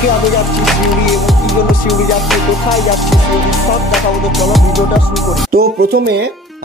আজকে আমি যাচ্ছি সিউড়ি এবং কি জন্য সিউড়ি যাচ্ছি, কোথায় যাচ্ছি, সিউড়ি সব দেখাবো। তো চলো ভিডিওটা শুরু করি। তো প্রথমে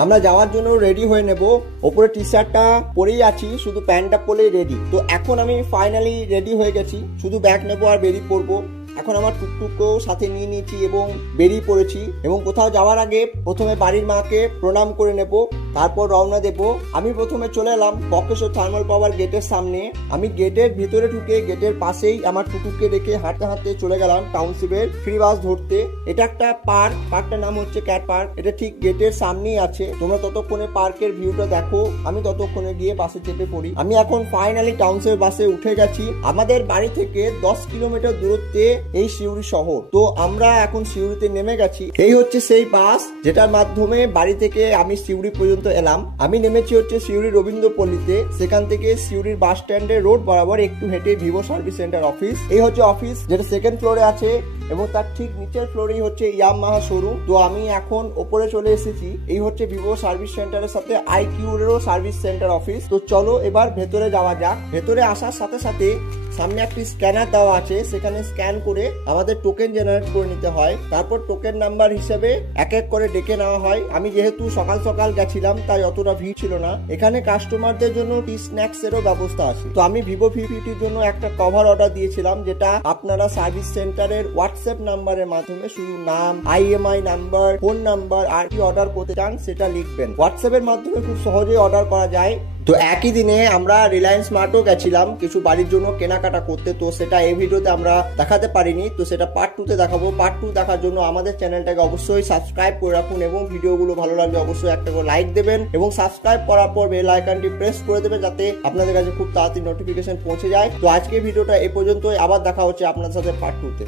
আমরা যাওয়ার জন্য রেডি হয়ে নেব। ওপরে টি শার্টটা পরেই আছি, শুধু প্যান্টটা পরেই রেডি। তো এখন আমি ফাইনালি রেডি হয়ে গেছি, শুধু ব্যাগ নেবো আর বেরিয়ে পড়বো। এখন আমার টুকটুকও সাথে নিয়ে নিয়েছি এবং বেরিয়ে পড়েছি। এবং কোথাও যাওয়ার আগে প্রথমে বাড়ির মাকে প্রণাম করে নেব, তারপর রওনা দেব। আমি প্রথমে চলে এলাম বক্রেশ্বর থার্মাল পাওয়ার গেটের সামনে। আমি গেটের ভিতরে ঢুকে গেটের পাশেই আমার টুকুকে রেখে হাঁটতে হাঁটতে চলে গেলাম টাউনশিপের ফ্রি বাস ধরতে। এটা একটা পার্ক, পার্কটার নাম হচ্ছে ক্যাট পার্ক। এটা ঠিক গেটের সামনেই আছে। তোমরা ততক্ষণে পার্কের ভিউটা দেখো, আমি ততক্ষণে গিয়ে বাসে চেপে পড়ি। আমি এখন ফাইনালি টাউনশিপের বাসে উঠে গেছি। আমাদের বাড়ি থেকে 10 কিলোমিটার দূরত্বে এই সিউড়ি শহর। তো আমরা এখন সিউড়িতে নেমে গেছি। এই হচ্ছে সেই বাস যেটার মাধ্যমে বাড়ি থেকে আমি সিউড়ি পর্যন্ত এলাম। আমি নেমেছি হচ্ছে সিউড়ি রবীন্দ্রপল্লীতে। সেখান থেকে সিউড়ির বাস স্ট্যান্ডের রোড বরাবর একটু হেঁটে ভিভো সার্ভিস সেন্টার অফিস। এই হচ্ছে অফিস, যেটা সেকেন্ড ফ্লোরে আছে এবং তার ঠিক নিচের ফ্লোরেই হচ্ছে ইয়ামাহা শোরুম। তো আমি এখন ওপরে চলে এসেছি। এই হচ্ছে ভিভো সার্ভিস সেন্টারের সাথে আইকিউরেরও সার্ভিস সেন্টার অফিস। তো চলো এবার ভেতরে যাওয়া যাক। ভেতরে আসার সাথে সাথে সামনে একটি স্ক্যানার দেওয়া আছে, সেখানে স্ক্যান করে আমাদের টোকেন জেনারেট করে নিতে হয়। তারপর টোকেন নাম্বার হিসেবে এক এক করে ডেকে নেওয়া হয়। আমি যেহেতু সকাল সকাল গেছিলাম তাই অতটা ভিড় ছিল না। এখানে কাস্টমারদের জন্য টি স্ন্যাক্স এরও ব্যবস্থা আছে। তো আমি ভিভো V50 জন্য একটা কভার অর্ডার দিয়েছিলাম, যেটা আপনারা সার্ভিস সেন্টারের হোয়াটসঅ্যাপ নাম্বারের মাধ্যমে শুধু নাম, IMI নাম্বার, ফোন নাম্বার আর কি অর্ডার করতে চান সেটা লিখবেন। হোয়াটসঅ্যাপের মাধ্যমে খুব সহজেই অর্ডার করা যায়। তো একই দিনে আমরা রিলায়েন্স মার্টও গেছিলাম কিছু বাড়ির জন্য কেনাকাটা করতে। তো সেটা এই ভিডিওতে আমরা দেখাতে পারিনি, তো সেটা পার্ট 2তে দেখাবো। পার্ট 2 দেখার জন্য আমাদের চ্যানেলটাকে অবশ্যই সাবস্ক্রাইব করে রাখুন এবং ভিডিওগুলো ভালো লাগলে অবশ্যই একটা করে লাইক দেবেন এবং সাবস্ক্রাইব করার পর বেল আইকনটি প্রেস করে দেবেন, যাতে আপনাদের কাছে খুব তাড়াতাড়ি নোটিফিকেশন পৌঁছে যায়। তো আজকে ভিডিওটা এই পর্যন্তই, আবার দেখা হচ্ছে আপনাদের সাথে পার্ট 2তে।